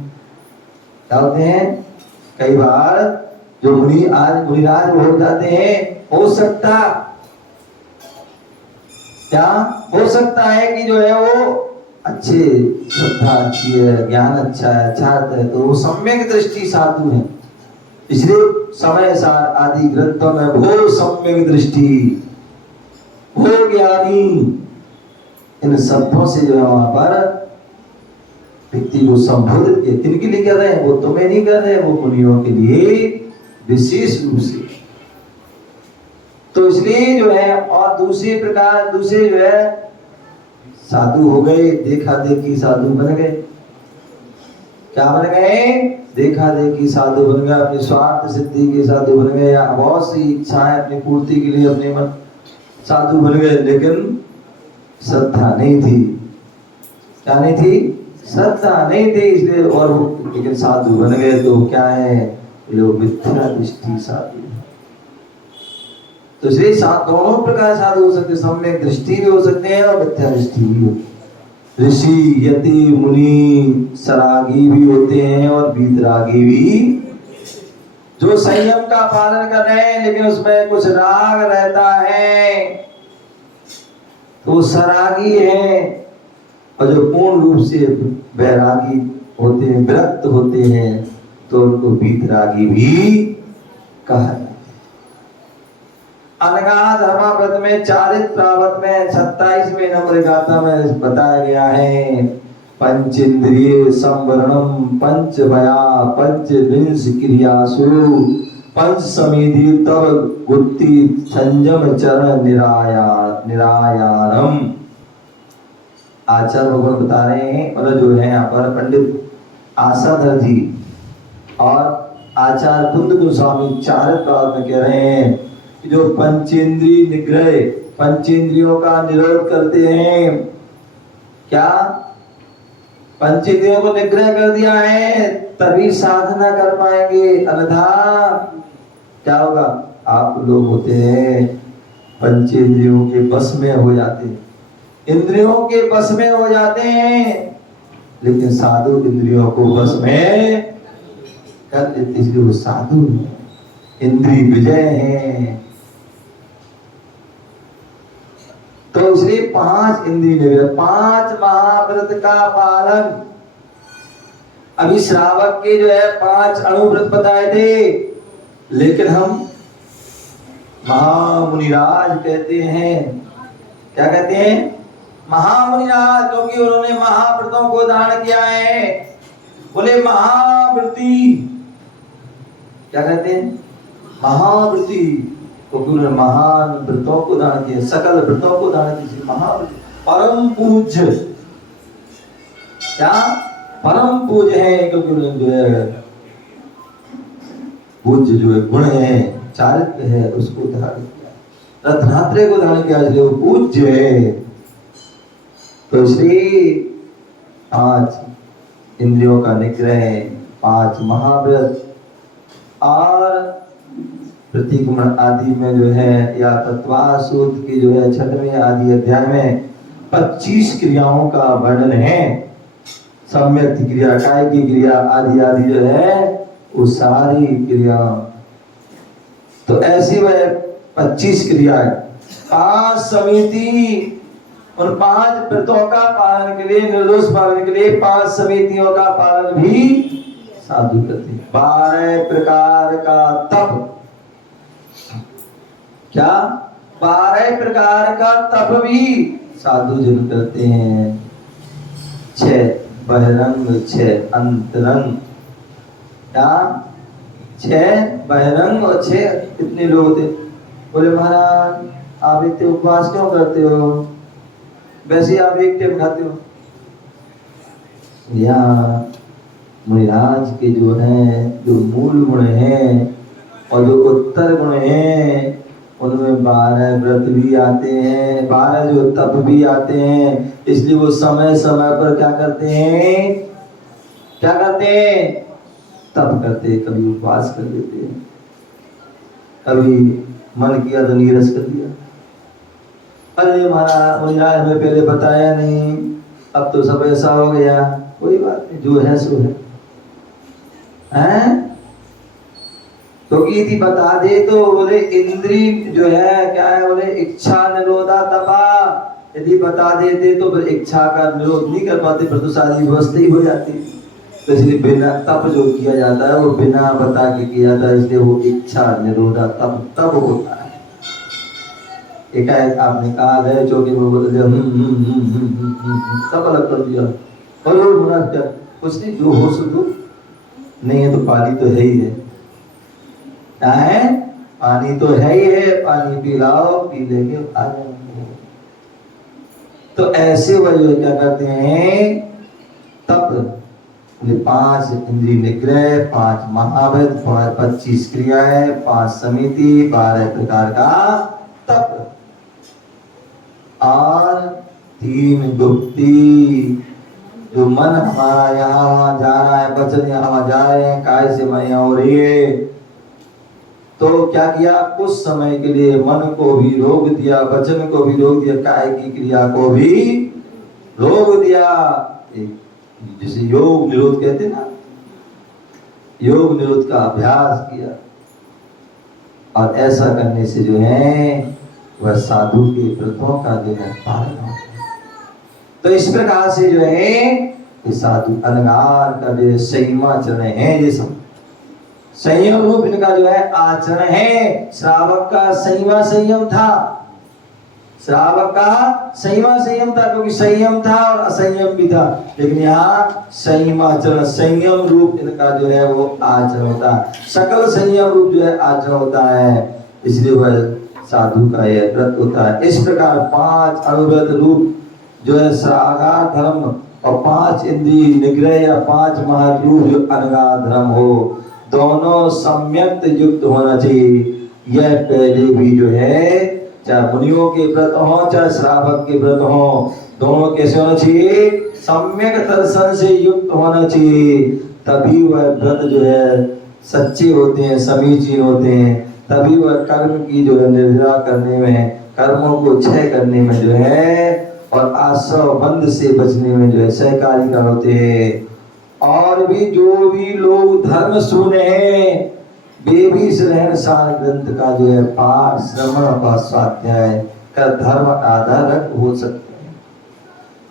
क्या होते हैं, कई बार जो मुनिराज हो जाते हैं, हो सकता क्या हो सकता है कि जो है वो अच्छे, श्रद्धा अच्छी है, ज्ञान अच्छा है, अच्छा है, तो वो सम्यक दृष्टि साधु है। इसलिए समय सार आदि ग्रंथों में भो सम्यक दृष्टि, भो ज्ञानी, इन शब्दों से जो है वहां पर व्यक्ति को संबोधित किया। किनके लिए कर रहे हैं, वो तुम्हें नहीं कर रहे, वो मुनियों के लिए विशेष रूप से। तो इसलिए जो है, और दूसरे जो है साधु हो गए, देखा देखी साधु बन गए। क्या बन गए, देखा देखी साधु बन गए, अपनी स्वार्थ सिद्धि के साधु बन गए, या बहुत सी इच्छाएं अपनी पूर्ति के लिए अपने मन साधु बन गए, लेकिन श्रद्धा नहीं थी। क्या नहीं थी, श्रद्धा नहीं थी, इसलिए और लेकिन साधु बन गए। तो क्या है, लोग मिथ्या दृष्टि साधु। तो इसलिए दोनों प्रकार साधु हो सकते, सम्यक दृष्टि भी हो सकते हैं और मिथ्या दृष्टि भी हो। ऋषि, यति, मुनि सरागी भी होते हैं और वीतरागी भी, जो संयम का पालन कर रहे हैं लेकिन उसमें कुछ राग रहता है तो वो सरागी है, और जो पूर्ण रूप से वैरागी होते हैं, विरक्त होते हैं, तो उनको वीतरागी भी कहा। अनगा धर्माव्रत में चारित्र प्रावत में 27वें नंबर गाथा में बताया गया है, पंचेंद्रिय संवरणम पंच भया पंचविंश क्रियासु पंच समिधि तब गुत्ति संयम चरण निरायारम। आचार्य भगवान बता रहे हैं, मतलब जो है यहाँ पर पंडित आशाधर जी और आचार्य कुंद गोस्वामी चारित्र प्रावत में कह रहे हैं, जो पंचेंद्रिय निग्रह, पंचेंद्रियों का निरोध करते हैं। क्या, पंचेंद्रियों को निग्रह कर दिया है तभी साधना कर पाएंगे, अन्यथा क्या होगा। आप लोग होते हैं पंचेंद्रियों के बस में हो जाते हैं, इंद्रियों के बस में हो जाते हैं, लेकिन साधु इंद्रियों को बस में कर लेते, इसलिए वो साधु इंद्रिय विजय हैं। तो इसलिए 5 इंद्रिय निग्रह, 5 महाव्रत का पालन। अभी श्रावक के जो है 5 अणुव्रत बताए थे, लेकिन हम महामुनिराज कहते हैं। क्या कहते हैं, महामुनिराज, क्योंकि उन्होंने महाव्रतों को धारण किया है। बोले महाव्रती, क्या कहते हैं, महाव्रती, क्योंकि उन्होंने महान व्रतों को धारण किया, सकल व्रतों को धारण किया। महाव्रत परम पूज्य, क्या परम पूज्य है, क्योंकि उन्होंने जो है पूज्य जो है गुण है, चारित्र है, उसको धारण किया, रत्नात्रय को धारण किया, इसलिए वो पूज्य है। तो इसलिए 5 इंद्रियों का निग्रह, 5 महाव्रत और प्रतिक्रमण आदि में जो है या तत्वा सूत्र की जो है 6वें आदि अध्याय में 25 क्रियाओं का वर्णन है। सम्यक क्रिया, काय की क्रिया आदि आदि जो है वो सारी क्रिया। तो ऐसी वह 25 क्रियाएं, 5 समिति, उन 5 व्रतों का पालन के लिए, निर्दोष पालन के लिए 5 समितियों का पालन भी साधु करते हैं। 12 प्रकार का तप, क्या 12 प्रकार का तप भी साधु जन करते हैं। 6 बहिरंग 6 अंतरंग, क्या 6 बहिरंग और 6 कितने लोग होते? बोले महाराज आप इतने उपवास क्यों करते हो, वैसे आप एक टाइम खाते हो? या मुनिराज के जो है जो मूल गुण हैं और जो उत्तर गुण हैं उनमें 12 व्रत भी आते हैं, 12 जो तप भी आते हैं। इसलिए वो समय समय पर क्या करते हैं, क्या करते हैं? तप करते हैं। कभी उपवास कर लेते हैं, कभी मन किया तो नीरस कर दिया। अरे महाराज मुनिराज हमें पहले बताया नहीं, अब तो सब ऐसा हो गया। कोई बात नहीं, जो है सो है। तो इति बता दे तो बोले इंद्री जो है क्या है, बोले इच्छा निरोधा तपा। यदि बता देते तो फिर इच्छा का निरोध नहीं कर पाते, फिर तो सारी व्यवस्था ही हो जाती। तो इसलिए बिना तप जो किया जाता है वो बिना बता के किया जाता है, इसलिए वो इच्छा निरोधा तप तब होता है। एकाएक आपने कहा है चौके में बोल दिया सब अलग कर दिया, बोलो कुछ नहीं, जो हो सो नहीं है तो पानी तो है ही है। क्या है? पानी तो है ही है, पानी पिलाओ, पी लेंगे आ जाएंगे। तो ऐसे वह जो क्या करते हैं तप, 5 इंद्रिय निग्रह, 5 महावृत, 25 क्रियाएं, 5 समिति, 12 प्रकार का तप और 3 गुप्ती। जो मन हमारा यहाँ वहां जा रहा है, वचन यहाँ वहां जा रहे हैं, काय से मैं यहाँ हो रही है, तो क्या किया? कुछ समय के लिए मन को भी रोक दिया, वचन को भी रोक दिया, काय की क्रिया को भी रोक दिया। जिसे योग निरोध कहते ना, योग निरोध का अभ्यास किया। और ऐसा करने से जो है वह साधु के व्रतों का जो है पालन होता है। तो इस प्रकार से जो है साधु अलंकार का जो संयमाचरण है, ये सब संयम रूप इनका जो है आचरण है। श्रावक का संयम था, श्रावक का संयम था, क्योंकि संयम था और असंयम भी था। लेकिन यहाँ संयमाचरण, संयम रूप इनका जो है वो आचरण होता है, सकल संयम रूप जो है आचरण होता है। इसलिए वह साधु का यह व्रत होता है। इस प्रकार 5 अनुव्रत रूप जो है श्रागार धर्म और 5 इंद्रिय निग्रह या 5 महारूप जो अनगार धर्म हो, दोनों सम्यक युक्त होना चाहिए। यह पहले भी जो है चाहे मुनियों के व्रत हो चाहे श्रावक के व्रत हो, दोनों कैसे होना चाहिए? सम्यक दर्शन से युक्त होना चाहिए। तभी वह व्रत जो है सच्चे होते हैं, समीचीन होते हैं। तभी वह कर्म की जो है निर्वाह करने में, कर्मों को क्षय करने में जो है और आश्रव बंध से बचने में जो है सहकारी कर होते हैं। और भी जो भी लोग धर्म सुने हैं वे भी इस रहनसार ग्रंथ का जो है पाठ श्रवण और स्वाध्याय का धर्म आधारक हो सकते हैं।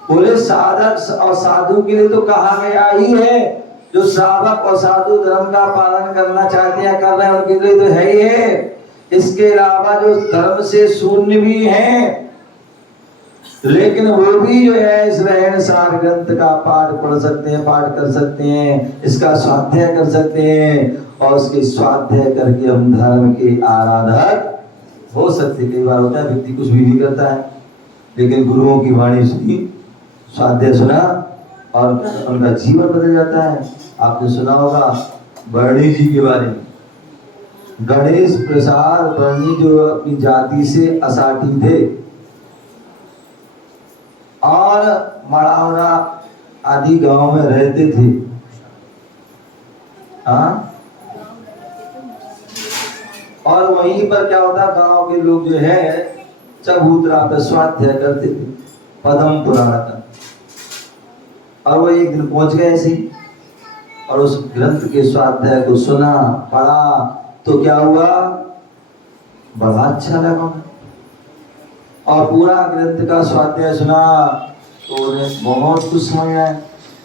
बोले साधक और साधु के लिए तो कहा गया ही है, जो श्रावक और साधु धर्म का पालन करना चाहते हैं, कर रहे हैं, उनके लिए तो है ही है। इसके अलावा जो धर्म से शून्य भी हैं, लेकिन वो भी जो है इस रहनसार ग्रंथ का पाठ पढ़ सकते हैं, पाठ कर सकते हैं, इसका स्वाध्याय कर सकते हैं और उसके स्वाध्याय करके हम धर्म के आराधक हो सकते। कई बार होता है व्यक्ति कुछ भी नहीं करता है, लेकिन गुरुओं की वाणी सुनी, स्वाध्याय सुना और उनका जीवन बदल जाता है। आपने सुना होगा वर्णी जी के बारे में, गणेश प्रसाद वर्णी जो अपनी जाति से असाटी थे और मड़ावरा आदि गांव में रहते थे। और वहीं पर क्या होता, गांव के लोग जो है चबूतरा पे स्वाध्याय करते थे पद्म पुराण का। और वो एक दिन पहुंच गए ऐसे ही, और उस ग्रंथ के स्वाध्याय को सुना पढ़ा तो क्या हुआ, बड़ा अच्छा लगा। और पूरा ग्रंथ का स्वाध्याय सुना तो उन्हें बहुत कुछ समझ आया।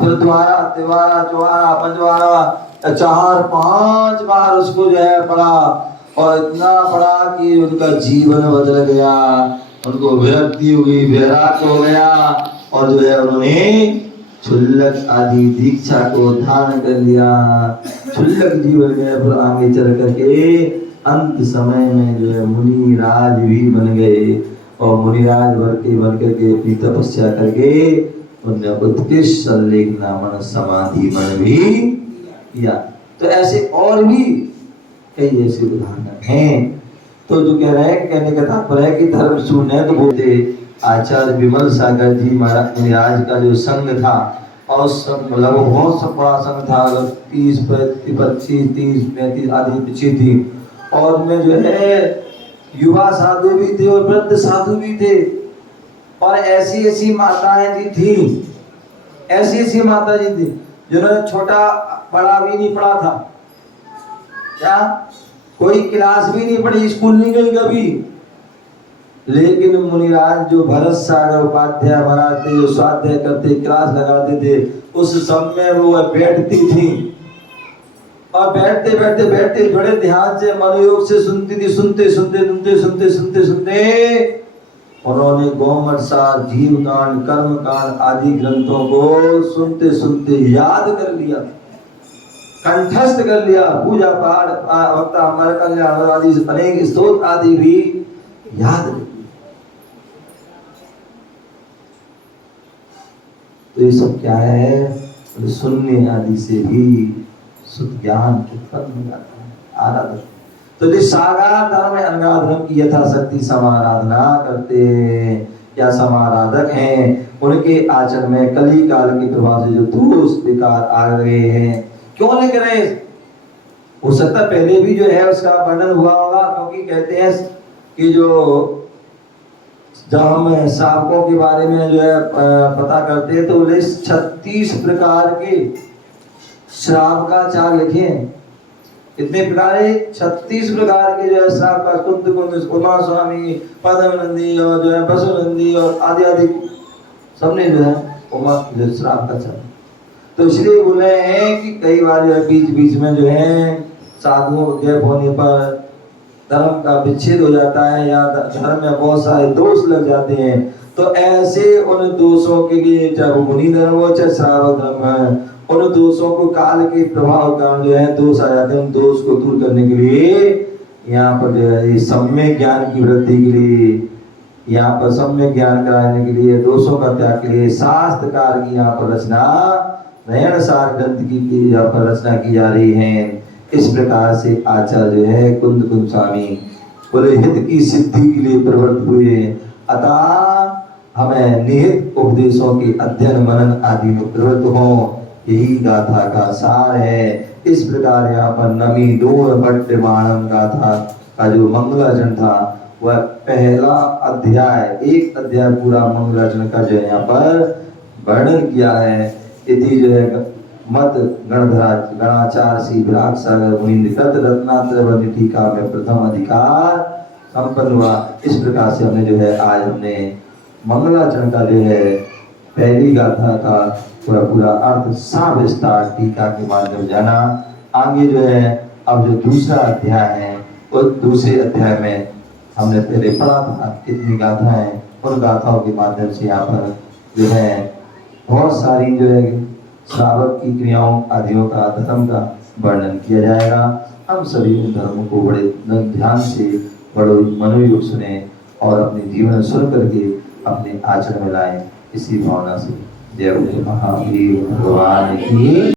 फिर दोबारा तिबारा चौबारा पंचबारा 4-5 बार उसको जो है पढ़ा, और इतना पढ़ा कि उनका जीवन बदल गया, उनको विरक्ति हुई, वैराग्य हो गया, और जो है उन्होंने क्षुल्लक आदि दीक्षा को धारण कर लिया। क्षुल्लक जीवन में फिर आगे चल करके अंत समय में जो है मुनि राज भी बन गए, और मुनिराज बन करके अपनी तपस्या करके उन्होंने उत्कृष्ट संलेखना मन समाधि मन भी किया। तो ऐसे और भी कई ऐसे उदाहरण हैं। तो जो कह रहे हैं, कहने का तात्पर्य है कि धर्म शून्य है। तो बोलते आचार्य विमल सागर जी महाराज मुनिराज का जो संघ था, और सब मतलब बहुत बड़ा संघ था, 30, 25, 30, 35 आदि पीछे थी, और उनमें जो है युवा साधु भी थे और वृद्ध साधु भी थे, और ऐसी ऐसी माताएं जी थी, ऐसी ऐसी माता जी थी जिन्होंने छोटा बड़ा भी नहीं पढ़ा था, क्या कोई क्लास भी नहीं पढ़ी, स्कूल नहीं गई कभी, लेकिन मुनिराज जो भरत सागर उपाध्याय बनाते, जो स्वाध्याय करते, क्लास लगाते थे, उस समय वो बैठती थी, और बैठते बैठते बैठते बड़े ध्यान से मनोयोग से सुनती थी। सुनते उन्होंने गौमरसार, जीव कांड, कर्म कांड आदि ग्रंथों को सुनते सुनते याद कर लिया, कंठस्थ कर लिया। पूजा पाठ वक्ता हमारे कल्याण आदि अनेक स्तोत्र आदि भी याद कर लिया। तो ये सब क्या है, सुनने आदि से भी शुद्ध ज्ञान उत्पन्न हो जाता है। आराधना तो जो सागार धर्म है, अनगार धर्म की यथाशक्ति समाराधना करते या समाराधक हैं, उनके आचरण में कली काल के प्रभाव से जो दोष विकार आ गए हैं। क्यों लेकर रहे, हो सकता पहले भी जो है उसका वर्णन हुआ होगा, क्योंकि कहते हैं कि जो जब हम श्रावकों के बारे में जो है पता करते हैं, तो 36 प्रकार के श्रावकाचार लिखे हैं। कितने प्रकार है, 36 प्रकार के जो है श्रावक, कुंद कुंद, उमा स्वामी, पद्मनंदी, और जो है बसुनंदी, और आदि आदि सबने जो है उमा जो श्रावकाचार। तो इसलिए बोले हैं कि कई बार जो है बीच बीच में जो है साधुओं गैप होने पर धर्म का विच्छेद हो जाता है, या धर्म में बहुत सारे दोष लग जाते हैं। तो ऐसे उन दोषों के लिए, चाहे वो मुनि धर्म हो चाहे श्रावक धर्म है, उन दोषों को काल के प्रभाव कारण जो है दोष आ जाते हैं। उन दोष को दूर करने के लिए यहाँ पर जो है सम्यक ज्ञान की वृद्धि के लिए, यहाँ पर सम्यक ज्ञान कराने के लिए, दोषों का त्याग के लिए शास्त्रकार की यहाँ पर रचना, नयन सार ग्रंथ की यहाँ पर रचना की जा रही है। इस प्रकार से आचार्य जो है कुंद कुंद स्वामी बोले हित की सिद्धि के लिए प्रवृत्त हुए। अतः हमें निहित उपदेशों के अध्ययन मनन आदि में प्रवृत्त हो, यही गाथा का सार है। इस प्रकार यहाँ पर नमी डोर भट्ट माणम गाथा का जो मंगलाचरण था, वह पहला अध्याय, एक अध्याय पूरा मंगलाचरण का जो है यहाँ पर वर्णन किया है। इति जो है मत गणधरा गणाचार श्री विराट सागर मुनीन्द्र कृत रत्नात्रय टीका में प्रथम अधिकार संपन्न हुआ। इस प्रकार से हमने जो है आज हमने मंगलाचरण का जो है पहली गाथा का पूरा अर्थ साविस्तार टीका के माध्यम जाना। आगे जो है अब जो दूसरा अध्याय है, उस दूसरे अध्याय में हमने पहले पढ़ा था कितनी गाथाएं, उन गाथाओं के माध्यम से यहाँ पर जो है बहुत सारी जो है श्रावक की क्रियाओं आदियों का, धर्म का वर्णन किया जाएगा। हम सभी धर्मों को बड़े ध्यान से, बड़े मनोयोग सुने और अपने जीवन सुन करके अपने आचरण में लाएं। इसी भावना से जय महावीर भगवान की।